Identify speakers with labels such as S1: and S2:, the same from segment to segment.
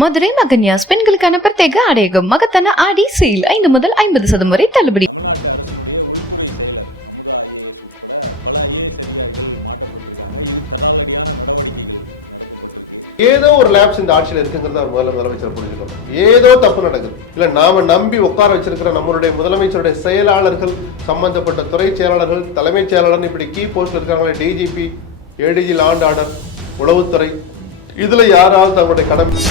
S1: மதுரை மகன்யாஸ் பெண்களுக்கான பிரத்யேக ஆடையகம் மகத்தான ஆடி சேல் ஐந்து முதல் ஐம்பது சதம் வரை தள்ளுபடி.
S2: ஏதோ ஒரு லேப்ஸ் இந்த ஆட்சியில் இருக்குங்கிறத முதல்ல முதலமைச்சர் புரிஞ்சுக்கணும். ஏதோ தப்பு நடக்குது. இல்ல நாம நம்பி உட்கார வச்சிருக்கிற நம்மளுடைய முதலமைச்சருடைய செயலாளர்கள் சம்பந்தப்பட்ட துறை செயலாளர்கள் தலைமைச் செயலாளர் இப்படி கீ போஸ்ட்ல இருக்காங்களே டிஜிபி ஏடிஜி லாண்ட் ஆர்டர் உளவுத்துறை. இதுல யாராவது தங்களுடைய கடமை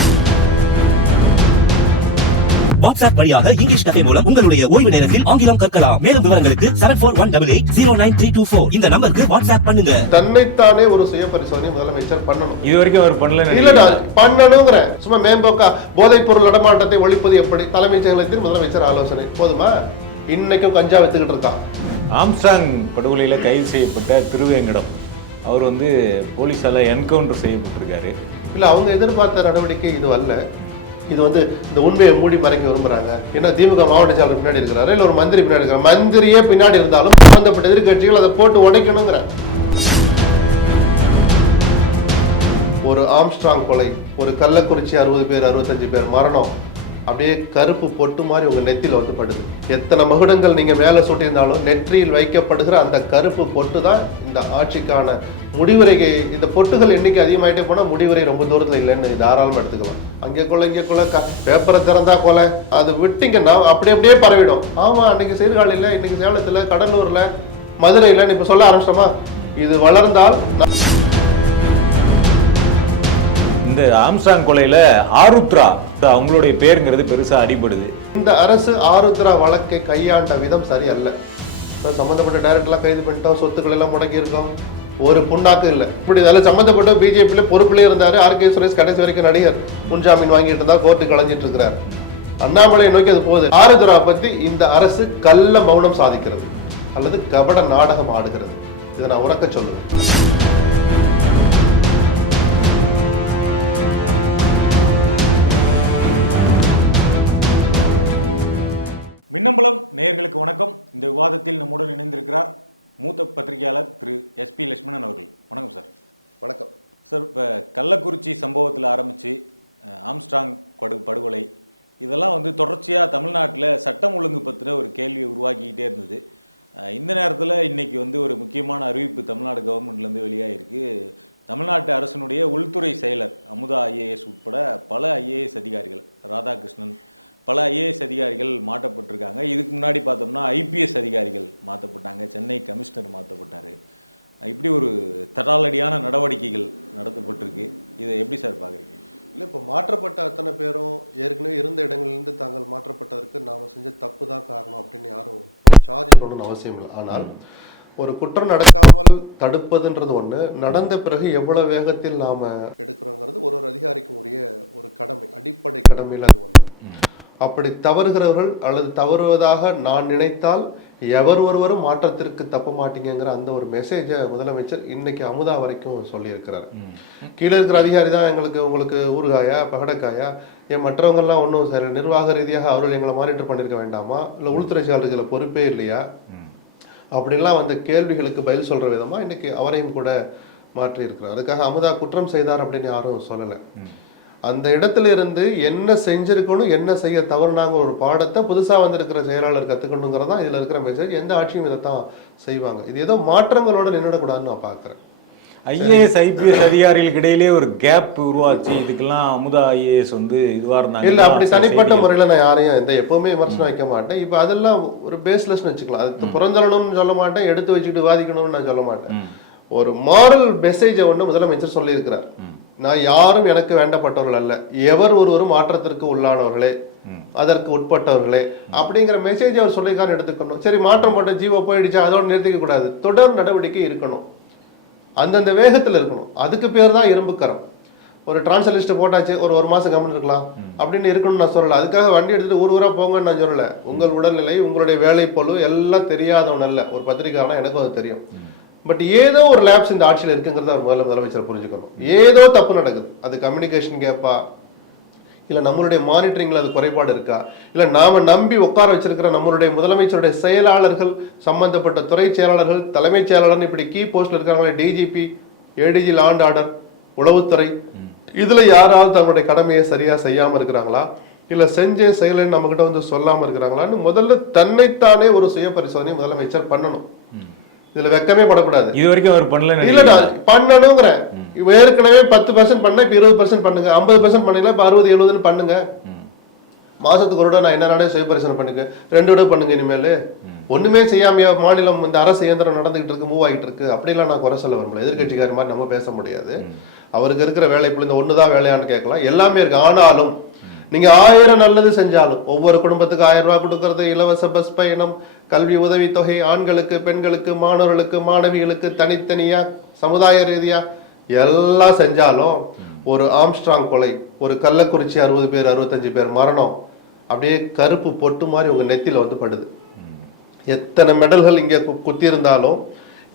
S3: வாட்ஸ்அப் வழியாக இங்கிலீஷ் கஃபே மூலம் உங்களுடைய ஓய்வு நேரத்தில் ஆங்கிலம் கற்கலாம். மேலும் விவரங்களுக்கு seven four one double eight zero nine three two four இந்த நம்பருக்கு வாட்ஸ்அப் பண்ணுங்க.
S2: தன்னைத்தானே ஒரு சுய பரிசோதனை முதலமைச்சர் பண்ணணும்.
S4: இது வரைக்கும் அவர் பண்ணல
S2: இல்லடா பண்ணணுங்கிறேன். சும்மா மேம்போக்கா போதைப் பொருள் நடமாட்டத்தை ஒழிப்பது எப்படி? தலைமைச் செயலகத்தில் முதலமைச்சர் ஆலோசனை. போதுமா? இன்னைக்கும் கஞ்சா வித்துக்கிட்டு இருக்கான்.
S4: ஆம்ஸ்டாங் படுகொலையில் கைது செய்யப்பட்ட திருவேங்கடம். அவர் வந்து போலீஸால என்கவுண்டர் செய்யப்பட்டிருக்காரு.
S2: இல்ல அவங்க எதிர்பார்த்த நடவடிக்கை இது அல்ல. இது வந்து இந்த உண்மையை மூடி மறைக்க விரும்புறாங்க. ஏன்னா திமுக மாவட்ட செயலர் பின்னாடி இருக்கிறாரு? இல்ல ஒரு மந்திரி பின்னாடி இருக்கிறார்? மந்திரியே பின்னாடி இருந்தாலும் சம்பந்தப்பட்ட எதிர்கட்சிகள் அதை போட்டு உடைக்கணுங்கிற. ஒரு ஆம்ஸ்ட்ராங் கொலை ஒரு கள்ளக்குறிச்சி அறுபது பேர் அறுபத்தஞ்சு பேர் மரணம். அப்படியே கருப்பு பொட்டு மாதிரி உங்கள் நெத்தியில் வந்து படுது. எத்தனை மகுடங்கள் நீங்கள் மேலே சூட்டியிருந்தாலும் நெற்றியில் வைக்கப்படுகிற அந்த கருப்பு பொட்டு தான் இந்த ஆட்சிக்கான முடிவுரைக்கு இந்த பொட்டுகள் எண்ணிக்கை அதிகமாயிட்டே போனால் முடிவுரை ரொம்ப தூரத்தில் இல்லைன்னு தாராளமாக எடுத்துக்கலாம். அங்கே கொலை இங்கே கொலை க- பேப்பரை திறந்தா கொலை அது விட்டிங்கன்னா அப்படியே அப்படியே பரவிடும். ஆமாம் அன்றைக்கி சீர்காழியில் இன்னைக்கு சேலத்தில் கடலூரில் மதுரையில் இப்போ சொல்ல ஆரம்பிச்சிட்டோமா? இது வளர்ந்தால்
S4: இந்த ஆம்ஸ்டாங் கொலையில ஆருத்ரா அவங்களுடைய பேருங்கிறது பெருசா அடிபடுது.
S2: இந்த அரசு ஆருத்ரா வழக்கை கையாண்ட விதம் சரியல்ல. இப்போ சம்பந்தப்பட்ட டைரக்டர்லாம் கைது பண்ணிட்டோம் சொத்துக்கள் எல்லாம் முடக்கி இருக்கோம். ஒரு புண்ணாக்கு இல்லை. இப்படி இதெல்லாம் சம்மந்தப்பட்ட பிஜேபியில பொறுப்பிலே இருந்தாரு ஆர். கே. சுரேஷ் கடைசி வரைக்கும் நடிகர். முன்ஜாமீன் வாங்கிட்டு இருந்தா கோர்ட்டு களைஞ்சிட்டு இருக்கிறார். அண்ணாமலையை நோக்கி அது போகுது. ஆருத்ரா பத்தி இந்த அரசு கள்ள மௌனம் சாதிக்கிறது அல்லது கபட நாடகம் ஆடுகிறது. இதை நான் உறக்க சொல்லுவேன். இருக்கணும்னு அவசியம் இல்லை. ஆனால் ஒரு குற்றம் நடக்காமல் தடுப்பதுன்றது ஒண்ணு. நடந்த பிறகு எவ்வளவு வேகத்தில் நாம கடமையில அப்படி தவறுகிறவர்கள் அல்லது தவறுவதாக நான் நினைத்தால் எவர் ஒருவரும் மாற்றத்திற்கு தப்ப மாட்டீங்கங்கிற அந்த ஒரு மெசேஜை முதலமைச்சர் இன்னைக்கு அமுதா வரைக்கும் சொல்லியிருக்கிறார். கீழே இருக்கிற அதிகாரி தான் எங்களுக்கு உங்களுக்கு ஊறுகாயா பகடக்காயா? ஏன் மற்றவங்கெல்லாம் ஒன்றும் சரி நிர்வாக ரீதியாக அவர்கள் எங்களை மானிட்டர் பண்ணியிருக்க வேண்டாமா? இல்லை உள்துறை செயலர்களை பொறுப்பே இல்லையா? அப்படிலாம் வந்த கேள்விகளுக்கு பதில் சொல்ற விதமா இன்னைக்கு அவரையும் கூட மாற்றி இருக்கிறார் அதுக்காக அமுதா குற்றம் செய்தார் அப்படின்னு யாரும் சொல்லலை. அந்த இடத்துல இருந்து என்ன செஞ்சிருக்கணும் என்ன செய்ய தவறுனாங்க ஒரு பாடத்தை புதுசா வந்திருக்கிற செயலாளர் கத்துக்கணுங்கிறதா இதுல இருக்கிற மெசேஜ் எந்த ஆட்சியும் இதைத்தான் செய்வாங்க. இது ஏதோ மாற்றங்களோட நின்றுடக்கூடாதுன்னு நான் பார்க்கிறேன்.
S4: ஐஏஎஸ் ஐபிஎஸ் அதிகாரிகளுக்கு இடையிலே ஒரு கேப் உருவாச்சு. இதுக்கெல்லாம் அமுதா ஐஏஎஸ் வந்து இதுவா இருந்தாங்க.
S2: இல்ல அப்படி தனிப்பட்ட முறையில நான் யாரையும் எந்த எப்பவுமே விமர்சனம் வைக்க மாட்டேன். இப்ப அதெல்லாம் ஒரு பேஸ்லெஸ்னு வச்சுக்கலாம். அது புறந்தள்ளணும்னு சொல்ல மாட்டேன். எடுத்து வச்சுக்கிட்டு வாதிக்கணும்னு நான் சொல்ல மாட்டேன். ஒரு மாரல் மெசேஜை ஒன்று முதலமைச்சர் சொல்லியிருக்கிறார். நான் யாரும் எனக்கு வேண்டப்பட்டவர்கள் அல்ல. எவர் ஒருவரும் மாற்றத்திற்கு உள்ளானவர்களே. அதற்கு உட்பட்டவர்களே. அப்படிங்கிற மெசேஜ் அவர் சொல்லியிருக்காரு எடுத்துக்கணும். சரி மாற்றம் போட்ட ஜீவோ போயிடுச்சா அதோட நிறுத்திக்க கூடாது. தொடர் நடவடிக்கை இருக்கணும். அந்தந்த வேகத்துல இருக்கணும். அதுக்கு பேர் தான் இரும்புக்கரம். ஒரு டிரான்ஸ்லிஸ்ட் போட்டாச்சு ஒரு ஒரு மாசம் கம்மன் இருக்கலாம். அப்படின்னு இருக்கணும்னு நான் சொல்லல. அதுக்காக வண்டி எடுத்துட்டு ஊர் ஊரா போங்கன்னு நான் சொல்லல. உங்கள் உடல்நிலை உங்களுடைய வேலை பளு எல்லாம் தெரியாதவன் அல்ல. ஒரு பத்திரிக்கையாளனா எனக்கும் அது தெரியும். பட் ஏதோ ஒரு லேப்ஸ் இந்த ஆட்சியில் இருக்குங்கிறத அவர் முதல்ல முதலமைச்சர் புரிஞ்சுக்கணும். ஏதோ தப்பு நடக்குது. அது கம்யூனிகேஷன் கேப்பா இல்லை நம்மளுடைய மானிட்டரிங்கில் அது குறைபாடு இருக்கா? இல்லை நாம நம்பி உட்கார வச்சிருக்கிற நம்மளுடைய முதலமைச்சருடைய செயலாளர்கள் சம்பந்தப்பட்ட துறை செயலாளர்கள் தலைமைச் செயலாளர் இப்படி கீ போஸ்டில் இருக்கிறாங்களே டிஜிபி ஏடிஜி லாண்ட் ஆர்டர் உளவுத்துறை. இதில் யாராவது தங்களுடைய கடமையை சரியாக செய்யாமல் இருக்கிறாங்களா? இல்லை செஞ்சேன் செய்யலைன்னு நம்ம கிட்ட வந்து சொல்லாமல் இருக்கிறாங்களான்னு முதல்ல தன்னைத்தானே ஒரு சுய பரிசோதனை முதலமைச்சர் பண்ணணும். இதுல வெக்கமே படக்கூடாது.
S4: இது வரைக்கும் அவர் பண்ணலன்னு
S2: இல்லடா பண்ணணுங்கிறேன். ஏற்கனவே பத்து பர்சன்ட் பண்ண இப்ப இருபது பர்சன்ட் பண்ணுங்க. ஐம்பது பர்சன்ட் பண்ணல இப்ப அறுபது எழுபதுன்னு பண்ணுங்க. மாசத்துக்கு ஒரு நான் என்ன நாடே சுய பரிசோதனை பண்ணுங்க. ரெண்டு தடவை பண்ணுங்க இனிமேல். ஒண்ணுமே செய்யாமையா மாநிலம் இந்த அரசு இயந்திரம் நடந்துகிட்டு இருக்கு மூவ் ஆகிட்டு இருக்கு. அப்படிலாம் நான் குறை சொல்ல விரும்பல. எதிர்கட்சிக்கார மாதிரி நம்ம பேச முடியாது. அவருக்கு இருக்கிற வேலை இப்ப இந்த ஒண்ணுதான் வேலையான்னு கேட்கலாம். எல்லாமே இருக்கு. ஆனாலும் நீங்க ஆயிரம் நல்லது செஞ்சாலும் ஒவ்வொரு குடும்பத்துக்கு ஆயிரம் ரூபாய் கொடுக்கறது இலவச பஸ் பயணம் கல்வி உதவித்தொகை ஆண்களுக்கு பெண்களுக்கு மாணவர்களுக்கு மாணவிகளுக்கு தனித்தனியா சமுதாய ரீதியா எல்லாம் செஞ்சாலும் ஒரு ஆம்ஸ்ட்ராங் கொலை ஒரு கள்ளக்குறிச்சி அறுபது பேர் அறுபத்தஞ்சு பேர் மரணம் அப்படியே கருப்பு பொட்டு மாதிரி உங்க நெத்தில வந்து படுது. எத்தனை மெடல்கள் இங்க கு- குத்தியிருந்தாலும்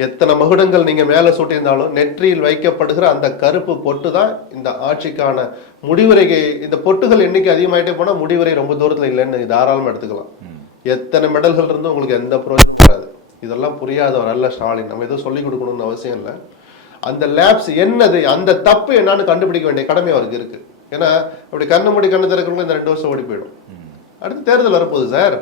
S2: எத்தனை மகுடங்கள் நீங்க மேல சூட்டியிருந்தாலும் நெற்றியில் வைக்கப்படுகிற அந்த கருப்பு பொட்டு தான் இந்த ஆட்சிக்கான முடிவுரைக்கு இந்த பொட்டுகள் எண்ணிக்கை அதிகமாயிட்டே போனா முடிவுரை ரொம்ப தூரத்துல இல்லைன்னு தாராளமா எடுத்துக்கலாம். எத்தனை மெடல்கள் இருந்தும் உங்களுக்கு எந்த ப்ரோஜனம் வராது. இதெல்லாம் புரியாதவர் அல்ல ஸ்டாலின். நம்ம எதுவும் சொல்லிக் கொடுக்கணும்னு அவசியம் இல்லை. அந்த லேப்ஸ் என்னது அந்த தப்பு என்னன்னு கண்டுபிடிக்க வேண்டிய கடமை அவருக்கு இருக்கு. ஏன்னா அப்படி கண்ணு மூடி கண்ணு திறக்கிறவங்க இந்த ரெண்டு வருஷம் ஓடி போயிடும். அடுத்து தேர்தல் வரப்போகுது சார்.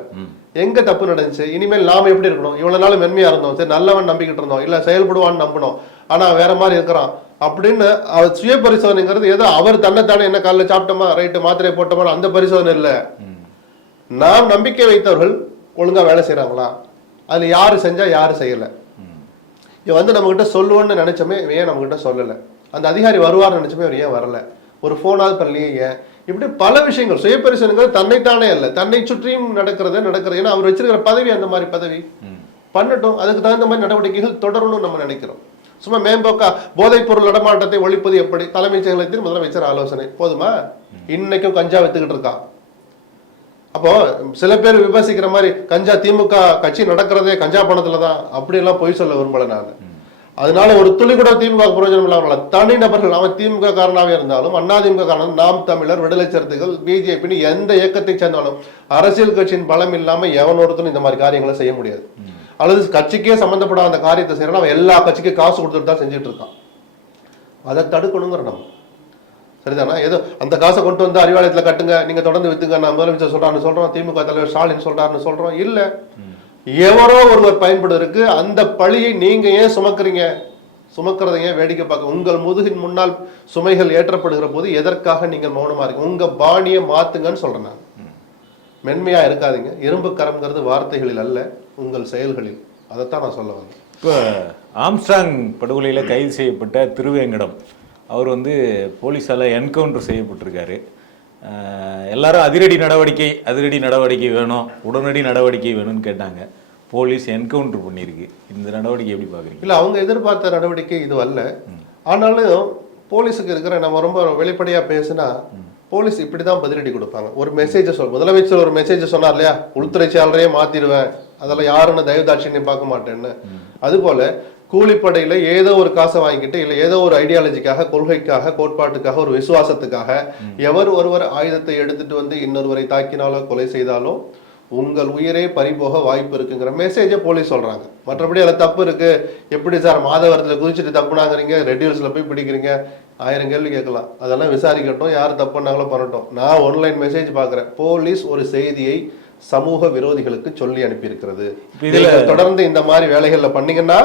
S2: எங்க தப்பு நடந்துச்சு? இனிமேல் நாம எப்படி இருக்கணும்? இவ்வளவு நாள் மென்மையா இருந்தோம். சரி நல்லவன் நம்பிக்கிட்டு இருந்தோம். இல்ல செயல்படுவான்னு நம்பணும் ஆனா வேற மாதிரி இருக்கிறான். அப்படின்னு அவர் சுய பரிசோதனைங்கிறது ஏதோ அவர் தன்னைத்தானே என்ன காலைல சாப்பிட்டோமா ரைட்டு மாத்திரை போட்டோமா அந்த பரிசோதனை இல்ல. நாம் நம்பிக்கை வைத்தவர்கள் ஒழுங்கா வேலை செய்றாங்களா? அதில் யாரு செஞ்சா யாரு செய்யல? இவன் வந்து நம்ம கிட்ட சொல்லுவோன்னு நினைச்சோமே இவன் ஏன் நம்ம கிட்ட சொல்லல? அந்த அதிகாரி வருவார்னு நினைச்சோமே அவர் ஏன் வரல? ஒரு போனாவது பண்ணலையே ஏன்? இப்படி பல விஷயங்கள் சுய பரிசோதனைகள் தன்னைத்தானே அல்ல. தன்னை சுற்றியும் நடக்கிறது நடக்கிறது. ஏன்னா அவர் வச்சிருக்கிற பதவி அந்த மாதிரி பதவி. பண்ணட்டும். அதுக்கு தகுந்த மாதிரி நடவடிக்கைகள் தொடரணும்னு நம்ம நினைக்கிறோம். சும்மா மேம்போக்கா போதைப் பொருள் நடமாட்டத்தை ஒழிப்பது எப்படி? தலைமைச் செயலகத்தில் முதலமைச்சர் ஆலோசனை. போதுமா? இன்னைக்கும் கஞ்சா வித்துக்கிட்டு இருக்கான் அப்போ சில பேர் விமர்சிக்கிற மாதிரி கஞ்சா திமுக கட்சி நடக்கிறதே கஞ்சா பணத்துல தான் அப்படி எல்லாம் பொய் சொல்ல விரும்பல நான். அதனால ஒரு துளி கூட திமுக பிரயோஜனம் இல்லாமல் தனி நபர்கள் அவன் திமுக காரனாவே இருந்தாலும் அண்ணா திமுக காரணம் நாம் தமிழர் விடுதலை சிறுத்தைகள் பிஜேபின்னு எந்த இயக்கத்தை சேர்ந்தாலும் அரசியல் கட்சியின் பலம் இல்லாம எவன் ஒருத்தனும் இந்த மாதிரி காரியங்களை செய்ய முடியாது. அல்லது கட்சிக்கே சம்பந்தப்படாத அந்த காரியத்தை செய்யறான் அவன் எல்லா கட்சிக்கும் காசு கொடுத்துட்டு தான் செஞ்சுட்டு இருக்கான். அதை தடுக்கணுங்கிற நம்ம சரிதானா? ஏதோ அந்த காசை கொண்டு வந்து அறிவாலயத்துல கட்டுங்க நீங்க தொடர்ந்து வித்துங்க நான் முதலமைச்சர் சொல்றான்னு சொல்றோம் திமுக தலைவர் ஸ்டாலின் சொல்றாருன்னு சொல்றோம். இல்ல. எவரோ ஒருவர் பயன்படுவதற்கு அந்த பழியை நீங்க ஏன் சுமக்குறீங்க? சுமக்கிறத ஏன் வேடிக்கை பார்க்க உங்கள் முதுகின் முன்னால் சுமைகள் ஏற்றப்படுகிற போது எதற்காக நீங்கள் மௌனமா இருக்கீங்க? உங்க பாணியை மாத்துங்கன்னு சொல்றேன் நான். மென்மையா இருக்காதீங்க. இரும்பு கரம்ங்கிறது வார்த்தைகளில் அல்ல உங்கள் செயல்களில். அதைத்தான் நான் சொல்ல வந்தேன்.
S4: இப்போ ஆம்ஸ்டாங் படுகொலையில் கைது செய்யப்பட்ட திருவேங்கடம். அவர் வந்து போலீஸால் என்கவுண்டர் செய்யப்பட்டிருக்காரு. எல்லாரும் அதிரடி நடவடிக்கை அதிரடி நடவடிக்கை வேணும் உடனடி நடவடிக்கை வேணும்னு கேட்டாங்க. போலீஸ் என்கவுண்டர் பண்ணியிருக்கு. இந்த நடவடிக்கை எப்படி பார்க்குறீங்க
S2: இல்ல அவங்க எதிர்பார்த்த நடவடிக்கை இது அல்ல. ஆனாலும் போலீஸுக்கு இருக்கிற நம்ம ரொம்ப வெளிப்படையா பேசினா போலீஸ் இப்படிதான் பதிலடி கொடுப்பாங்க. ஒரு மெசேஜை சொல் முதலமைச்சர் ஒரு மெசேஜ் சொன்னார் இல்லையா? உள்துறை செயலரையே மாத்திடுவேன். அதெல்லாம் யாருன்னு தயவுதாட்சியம் பார்க்க மாட்டேன்னு. அதுபோல கூலிப்படையில ஏதோ ஒரு காசை வாங்கிட்டு இல்ல ஏதோ ஒரு ஐடியாலஜிக்காக கொள்கைக்காக கோட்பாட்டுக்காக ஒரு விசுவாசத்துக்காக எவர் ஒருவர் ஆயுதத்தை எடுத்துட்டு வந்து இன்னொருவரை தாக்கினாலோ கொலை செய்தாலோ உங்கள் உயிரே பறிபோக வாய்ப்பு இருக்குங்கிற மெசேஜை போலீஸ் சொல்றாங்க. மற்றபடி அதுல தப்பு இருக்கு. எப்படி சார் மாதவரத்துல குதிச்சுட்டு தப்புனாங்கிறீங்க? ரெடியூஸ்ல போய் பிடிக்கிறீங்க? ஆயிரம் கேள்வி கேட்கலாம். அதெல்லாம் விசாரிக்கட்டும். யார் தப்பு பண்ணாங்களோ பண்ணட்டும். நான் ஒன்லைன் மெசேஜ் பார்க்குறேன் போலீஸ் ஒரு செய்தியை சமூக விரோதிகளுக்கு சொல்லி அனுப்பியிருக்கிறது.
S4: இதுல
S2: தொடர்ந்து இந்த மாதிரி வேலைகள்ல பண்ணீங்கன்னா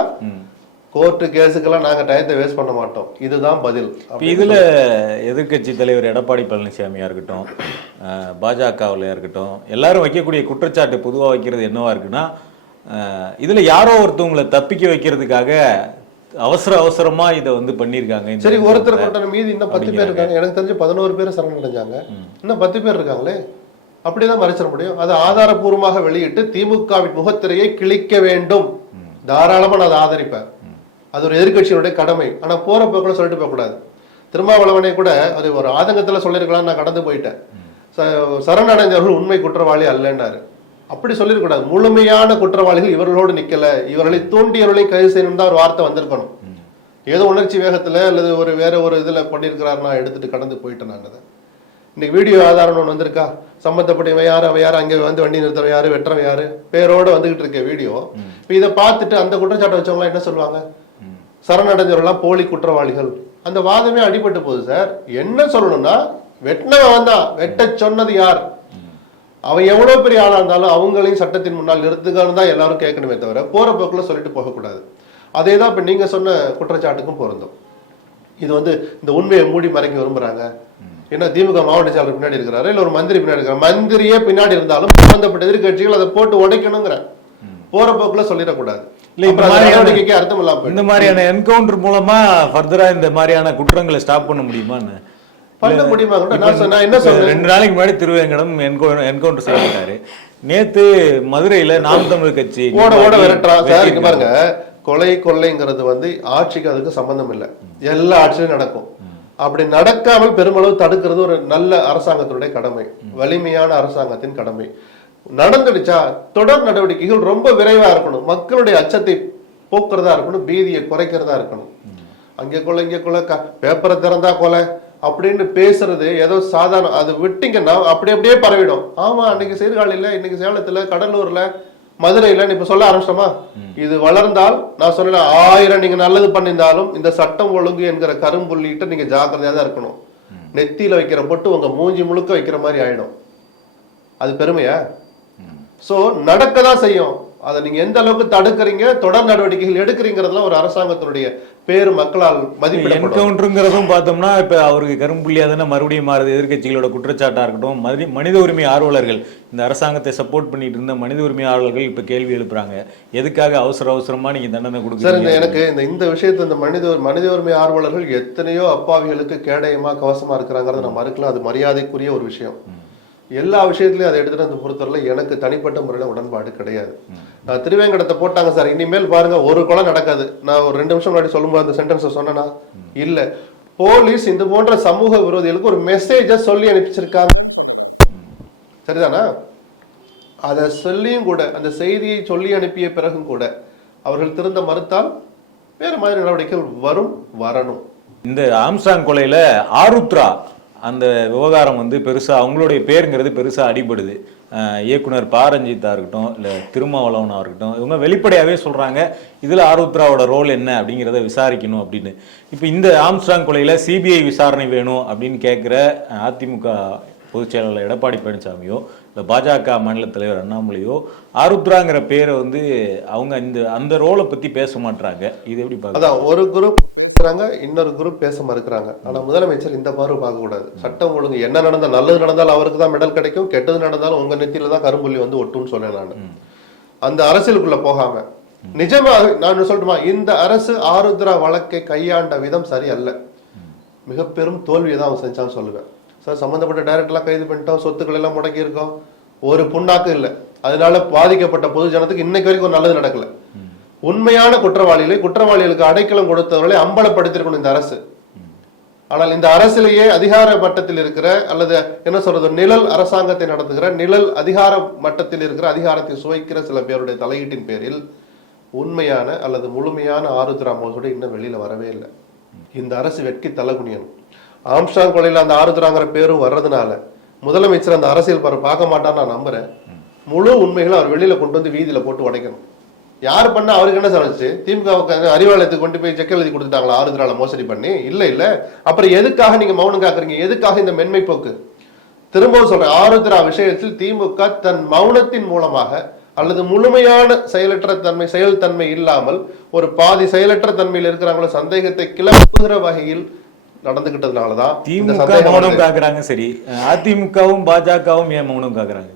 S2: கோர்ட்டு கேஸுக்கெல்லாம் நாங்க டயத்தை வேஸ்ட் பண்ண மாட்டோம். இதுதான் பதில்.
S4: இப்போ இதில் எதிர்க்கட்சி தலைவர் எடப்பாடி பழனிசாமியாக இருக்கட்டும் பாஜகவில் இருக்கட்டும் எல்லாரும் வைக்கக்கூடிய குற்றச்சாட்டு பொதுவாக வைக்கிறது என்னவா இருக்குன்னா இதில் யாரோ ஒருத்தவங்களை தப்பிக்க வைக்கிறதுக்காக அவசர அவசரமா இதை வந்து பண்ணியிருக்காங்க
S2: சரி ஒருத்தர்
S4: விஷயத்துல.
S2: கொண்ட மீதி இன்னும் பத்து பேர் இருக்காங்க. எனக்கு தெரிஞ்சு பதினோரு பேர் சரணடைஞ்சாங்க இன்னும் பத்து பேர் இருக்காங்களே? அப்படிதான் மறைச்சிட முடியும். அதை ஆதாரபூர்வமாக வெளியிட்டு திமுகவின் முகத்திரையை கிழிக்க வேண்டும். தாராளமா நான் அதை ஆதரிப்பேன். அது ஒரு எதிர்க்கட்சியினுடைய கடமை. ஆனா போற போக்குல சொல்லிட்டு போக கூடாது திருமாவளவனை கூட அது ஒரு ஆதங்கத்துல சொல்லியிருக்கலாம் நான் கடந்து போயிட்டேன். சரணடைந்தவர்கள் உண்மை குற்றவாளி அல்லன்றாரு அப்படி சொல்லிருக்கூடாது முழுமையான குற்றவாளிகள் இவர்களோடு நிக்கல. இவர்களை தூண்டியவர்களை கைது செய்யணும் தான் ஒரு வார்த்தை வந்திருக்கணும். ஏதோ உணர்ச்சி வேகத்துல அல்லது ஒரு வேற ஒரு இதுல பண்ணியிருக்கிறாரு நான் எடுத்துட்டு கடந்து போயிட்டேன் நான் அதை. இன்னைக்கு வீடியோ ஆதாரம் ஒன்று வந்திருக்கா? சம்பந்தப்பட்டவன் யாரு? அவன் யாரு? அங்கே வந்து வண்டி நிறுத்தவன் யாரு? வெட்டுறவன் யாரு? பேரோட வந்துகிட்டு இருக்க வீடியோ. இப்போ இதை பார்த்துட்டு அந்த குற்றச்சாட்டை வச்சவங்க என்ன சொல்லுவாங்க? சரணடைஞ்சவர்கள்லாம் போலி குற்றவாளிகள். அந்த வாதமே அடிபட்டு போகுது சார். என்ன சொல்லணும்னா வெட்டினவன் தான். வெட்ட சொன்னது யார்? அவன் எவ்வளவு பெரிய ஆளா இருந்தாலும் அவங்களையும் சட்டத்தின் முன்னால் நிறுத்துங்கன்னு தான் எல்லாரும் கேட்கணுமே தவிர போற போக்குல சொல்லிட்டு போகக்கூடாது. அதே தான் இப்ப நீங்க சொன்ன குற்றச்சாட்டுக்கும் பொருந்தும். இது வந்து இந்த உண்மையை மூடி மறைக்க விரும்புறாங்க. ஏன்னா திமுக மாவட்ட செயலர் பின்னாடி இருக்கிறாரு? இல்ல ஒரு மந்திரி பின்னாடி இருக்கிறார்? மந்திரியே பின்னாடி இருந்தாலும் சம்பந்தப்பட்ட எதிர்கட்சிகள் அதை போட்டு உடைக்கணுங்கிற போற போக்குல சொல்லிடக்கூடாது. அர்த்தம் இல்லாம.
S4: இந்த மாதிரியான என்கவுண்டர் மூலமா ஃபர்தரா இந்த மாதிரியான குற்றங்களை ஸ்டாப் பண்ண முடியுமான்னு?
S2: பண்ண முடியுமா? நான் என்ன சொல்றேன்?
S4: ரெண்டு நாளைக்கு முன்னாடி திருவேங்கடம் என்கவுண்டர் செய்யப்பட்டாரு நேத்து மதுரையில நாம் தமிழ் கட்சி
S2: ஓட ஓட
S4: நிர்வாகி
S2: விரட்டுறான் சார் பாருங்க. கொலை கொள்ளைங்கிறது வந்து ஆட்சிக்கு அதுக்கு சம்பந்தம் இல்லை. எல்லா ஆட்சியிலும் நடக்கும். அப்படி நடக்காமல் பெருமளவு தடுக்கிறது ஒரு நல்ல அரசாங்கத்தினுடைய கடமை. வலிமையான அரசாங்கத்தின் கடமை. நடந்துடுச்சா? தொடர் நடவடிக்கைகள் ரொம்ப விரைவா இருக்கணும். மக்களுடைய அச்சத்தை போக்குறதா இருக்கணும். பீதியை குறைக்கிறதா இருக்கணும். அங்கே கொலை இங்கே கொலை க- பேப்பரை திறந்தா கொலை அப்படின்னு பேசுறது ஏதோ சாதாரண அது விட்டீங்கன்னா அப்படி அப்படியே பரவிடும். ஆமா அன்னைக்கு சீர்காழியில இன்னைக்கு சேலத்துல கடலூர்ல மதுரையில இப்ப சொல்ல ஆரம்பிச்சிட்டோமா? இது வளர்ந்தால் நான் சொன்னேன் ஆயிரம் நீங்க நல்லது பண்ணியிருந்தாலும் இந்த சட்டம் ஒழுங்கு என்கிற கரும்புள்ளிட்டு நீங்க ஜாக்கிரதையா தான் இருக்கணும். நெத்தியில வைக்கிற பொட்டு உங்க மூஞ்சி முழுக்க வைக்கிற மாதிரி ஆயிடும். அது பெருமையா? சோ நடக்க தான் செய்யும். அதை நீங்க எந்த அளவுக்கு தடுக்கிறீங்க தொடர் நடவடிக்கைகள் எடுக்கிறீங்கிறதுல ஒரு அரசாங்கத்தினுடைய பேரு மக்களால் மதிப்பிடப்படும்.
S4: என்கவுண்டருங்கிறதும் பார்த்தோம்னா இப்ப அவருக்கு கரும்புள்ளியா தானே மறுபடியும் மாறுது. எதிர்க்கட்சிகளோட குற்றச்சாட்டா இருக்கட்டும் மதி மனித உரிமை ஆர்வலர்கள் இந்த அரசாங்கத்தை சப்போர்ட் பண்ணிட்டு இருந்த மனித உரிமை ஆர்வலர்கள் இப்ப கேள்வி எழுப்புறாங்க. எதுக்காக அவசர அவசரமா நீங்க தண்டனை
S2: சார் இந்த எனக்கு இந்த இந்த விஷயத்தை இந்த மனித மனித உரிமை ஆர்வலர்கள் எத்தனையோ அப்பாவிகளுக்கு கேடயமா கவசமா இருக்கிறாங்கிறத நான் மறுக்கலாம். அது மரியாதைக்குரிய ஒரு விஷயம். எல்லா விஷயத்துலையும் அதை எடுத்துட்டு வந்து பொறுத்தவரையில் எனக்கு தனிப்பட்ட முறையில உடன்பாடு கிடையாது. நான் திருவேங்கடத்தை போட்டாங்க சார். இனிமேல் பாருங்க ஒரு கொலை நடக்காது. நான் ஒரு ரெண்டு நிமிஷம் முன்னாடி சொல்லும்போது அந்த சென்டென்ஸை சொன்னேன்னா இல்ல. போலீஸ் இந்த போன்ற சமூக விரோதிகளுக்கு ஒரு மெசேஜை சொல்லி அனுப்பிச்சிருக்காங்க. சரிதானா? அதை சொல்லியும் கூட அந்த செய்தியை சொல்லி அனுப்பிய பிறகும் கூட அவர்கள் திருந்த மறுத்தால் வேறு மாதிரி நடவடிக்கைகள் வரும் வரணும்.
S4: இந்த ஆம்ஸ்டாங் கொலையில ஆருத்ரா அந்த விவகாரம் வந்து பெருசாக அவங்களுடைய பேருங்கிறது பெருசாக அடிபடுது. இயக்குனர் பாரஞ்சித்தா இருக்கட்டும் இல்லை திருமாவளவனாக இருக்கட்டும் இவங்க வெளிப்படையாகவே சொல்கிறாங்க இதில் ஆருத்ராவோட ரோல் என்ன அப்படிங்கிறத விசாரிக்கணும் அப்படின்னு. இப்போ இந்த ஆம்ஸ்டாங் கொலையில் சிபிஐ விசாரணை வேணும் அப்படின்னு கேட்குற அதிமுக பொதுச் செயலாளர் எடப்பாடி பழனிசாமியோ இல்லை பாஜக மாநில தலைவர் அண்ணாமலையோ ஆருத்ராங்கிற பேரை வந்து அவங்க இந்த அந்த ரோலை பற்றி பேச மாட்டாங்க இது எப்படி பார்க்க
S2: ஒரு குரூப் பேசுறாங்க இன்னொரு குரூப் பேச மறுக்கிறாங்க. ஆனா முதலமைச்சர் இந்த பார்வை பார்க்க கூடாது சட்டம் ஒழுங்கு என்ன நடந்தா நல்லது நடந்தாலும் அவருக்கு தான் மெடல் கிடைக்கும் கெட்டது நடந்தாலும் உங்க நெத்தியில தான் கரும்புள்ளி வந்து ஒட்டும்னு சொன்னேன் நான். அந்த அரசியலுக்குள்ள போகாம. நிஜமாக நான் சொல்லட்டுமா? இந்த அரசு ஆருத்ரா வழக்கை கையாண்ட விதம் சரியல்ல. மிக பெரும் தோல்வியை தான் அவன் செஞ்சான்னு சொல்லுவேன். சார் சம்பந்தப்பட்ட டைரக்டர்லாம் கைது பண்ணிட்டோம் சொத்துக்கள் எல்லாம் முடக்கி இருக்கோம் ஒரு புண்ணாக்கு இல்லை. அதனால பாதிக்கப்பட்ட பொது ஜனத்துக்கு இன்னைக்கு வரைக்கும் நல்லது நடக்கல. உண்மையான குற்றவாளிகளை குற்றவாளிகளுக்கு அடைக்கலம் கொடுத்தவர்களை அம்பலப்படுத்திருக்கணும் இந்த அரசு. ஆனால் இந்த அரசிலேயே அதிகார மட்டத்தில் இருக்கிற அல்லது என்ன சொல்றது நிழல் அரசாங்கத்தை நடத்துகிற நிழல் அதிகார மட்டத்தில் இருக்கிற அதிகாரத்தை சுவைக்கிற சில பேருடைய தலையீட்டின் பேரில் உண்மையான அல்லது முழுமையான ஆருத்ரா மோசடி இன்னும் வெளியில வரவே இல்லை. இந்த அரசு வெட்கி தலகுனியணும் ஆம்ஸ்டாங் கொலையில் அந்த ஆருத்ராங்கிற பேரும் வர்றதுனால முதலமைச்சர் அந்த அரசியல் பார்க்க மாட்டான்னு நான் நம்புறேன். முழு உண்மைகளை அவர் வெளியில கொண்டு வந்து வீதியில போட்டு உடைக்கணும். யார் பண்ண அவருக்கு என்ன சமைச்சு திமுக அறிவாலயத்துக்கு கொண்டு போய் செக் எழுதி கொடுத்துட்டாங்களா? ஆறுதலால மோசடி பண்ணி? இல்ல இல்ல. அப்புறம் எதுக்காக நீங்க மௌனம் காக்குறீங்க? எதுக்காக இந்த மென்மை போக்கு? திரும்பவும் சொல்றேன் ஆருத்ரா விஷயத்தில் திமுக தன் மௌனத்தின் மூலமாக அல்லது முழுமையான செயலற்ற தன்மை செயல்தன்மை இல்லாமல் ஒரு பாதி செயலற்ற தன்மையில் இருக்கிறவங்கள சந்தேகத்தை கிளப்புகிற வகையில் நடந்துகிட்டதுனாலதான்
S4: திமுக மௌனம். காக்குறாங்க சரி. அதிமுகவும் பாஜகவும் ஏன் மௌனம் காக்குறாங்க?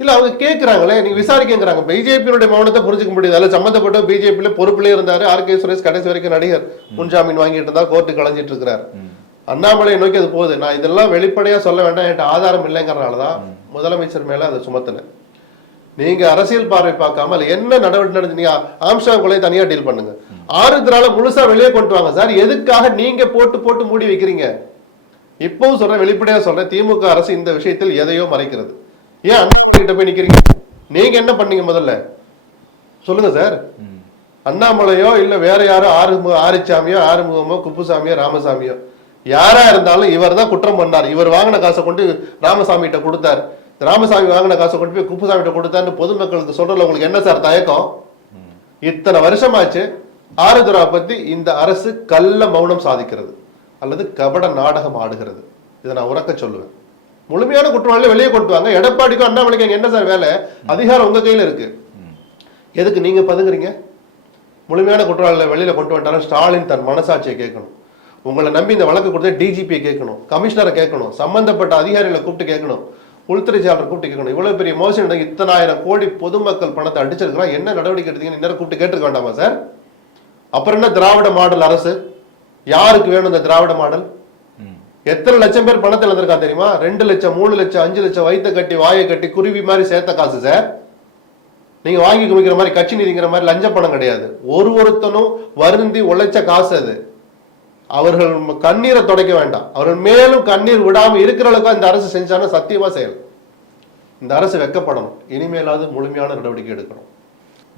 S2: இல்ல அவங்க கேக்குறாங்களே நீங்க விசாரிக்கங்கிறாங்க. பிஜேபியினுடைய மௌனத்தை புரிஞ்சுக்க முடியுது. அதுல சம்பந்தப்பட்ட பிஜேபியில பொறுப்புலயே இருந்தாரு. ஆர் கே சுரேஷ் கடைசி வரைக்கும் நடிகர். முன்ஜாமீன் வாங்கிட்டு இருந்தா கோர்ட்டு கலைஞ்சிட்டு இருக்கிறார். அண்ணாமலையை நோக்கி அது போகுது. நான் இதெல்லாம் வெளிப்படையா சொல்ல வேண்டாம். என்கிட்ட ஆதாரம் இல்லைங்கிறனாலதான் முதலமைச்சர் மேல அதை சுமத்தினேன் நீங்க அரசியல் பார்வை பார்க்காம அதுல என்ன நடவடிக்கை நடந்து நீங்க ஆம்ஸ்டாங் கொலை தனியா டீல் பண்ணுங்க. ஆறுதலால முழுசா வெளியே கொண்டு வாங்க. சார் எதுக்காக நீங்க போட்டு போட்டு மூடி வைக்கிறீங்க? இப்பவும் சொல்றேன் வெளிப்படையா சொல்றேன். திமுக அரசு இந்த விஷயத்தில் எதையோ மறைக்கிறது. ஏன் அண்ணா கிட்ட போய் நிக்கிறீங்க? நீங்க என்ன பண்ணீங்க முதல்ல? சொல்லுங்க சார். அண்ணாமலையோ இல்ல வேற யாரோ ஆறுமுக ஆரிச்சாமியோ ஆறுமுகமோ குப்புசாமியோ ராமசாமியோ யாரா இருந்தாலும் இவர் தான் குற்றம் பண்ணார். இவர் வாங்கின காசை கொண்டு ராமசாமி கிட்ட கொடுத்தார். ராமசாமி வாங்கின காசை கொண்டு போய் குப்புசாமி கிட்ட கொடுத்தாருன்னு பொதுமக்களுக்கு சொல்றதுல உங்களுக்கு என்ன சார் தயக்கம்? இத்தனை வருஷமாச்சு ஆருத்ரா பத்தி இந்த அரசு கள்ள மௌனம் சாதிக்கிறது. அல்லது கபட நாடகம் ஆடுகிறது. இதை நான் உறக்க சொல்லுவேன். முழுமையான குற்றவாளிகளை வெளியே கொண்டு வாங்க. எடப்பாடிக்கும் அண்ணாமலைக்கும் என்ன சார் வேலை? அதிகாரம் உங்க கையில இருக்கு. எதுக்கு நீங்க பதுங்குறீங்க? முழுமையான குற்றவாளிகளை வெளியில கொண்டு வந்துட்டாலும் ஸ்டாலின் தன் மனசாட்சியை கேட்கணும். உங்களை நம்பி இந்த வழக்கு கொடுத்த டிஜிபியை கேட்கணும். கமிஷனரை கேட்கணும். சம்பந்தப்பட்ட அதிகாரிகளை கூப்பிட்டு கேட்கணும். உள்துறை செயலர் கூப்பிட்டு கேட்கணும். இவ்வளவு பெரிய மோசடி இத்தனாயிரம் கோடி பொதுமக்கள் பணத்தை அடிச்சிருக்கிறோம். என்ன நடவடிக்கை எடுத்தீங்கன்னு இன்னும் கூப்பிட்டு கேட்டுருக்க வேண்டாமா சார்? அப்புறம் என்ன திராவிட மாடல் அரசு? யாருக்கு வேணும் இந்த திராவிட மாடல்? எத்தனை லட்சம் பேர் பணத்தை இழந்திருக்கான் தெரியுமா? ரெண்டு லட்சம் மூணு லட்சம் அஞ்சு லட்சம் வயித்தை கட்டி வாயை கட்டி குருவி மாதிரி சேர்த்த காசு சார் நீங்க வாங்கி குமிக்கிற மாதிரி கட்சி நிதிங்கிற மாதிரி லஞ்ச பணம் கிடையாது. ஒரு ஒருத்தனும் வருந்தி உழைச்ச காசு அது. அவர்கள் கண்ணீரை துடைக்க வேண்டாம். அவர்கள் மேலும் கண்ணீர் விடாம இருக்கிற அளவுக்கு இந்த அரசு செஞ்சாலும் சத்தியமா செய்யலாம் இந்த அரசு வெக்கப்படணும். இனிமேலாவது முழுமையான நடவடிக்கை எடுக்கணும்.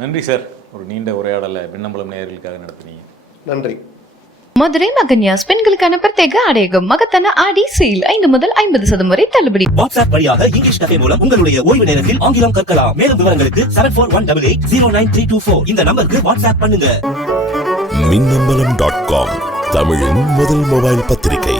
S4: நன்றி சார் ஒரு நீண்ட உரையாடலை விண்ணம்பலம் நேயர்களுக்காக நடத்துனீங்க.
S2: நன்றி.
S1: மதுரை மகன்யாஸ் பெண்களுக்கான பிரத்யேக ஆடையகம் மகத்தான ஆடி சேல் ஐந்து முதல் ஐம்பது சதம் வரை தள்ளுபடி.
S3: வாட்ஸ்அப் வழியாக இங்கிலீஷ் கஃபே மூலம் உங்களுடைய ஓய்வு நேரத்தில் ஆங்கிலம் கற்கலாம். மேலும் விவரங்களுக்கு seven four one double eight zero nine three two four இந்த நம்பருக்கு வாட்ஸ்அப் பண்ணுங்க.
S5: மின்னம்பலம் டாட் காம் தமிழின் முதல் மொபைல் பத்திரிகை.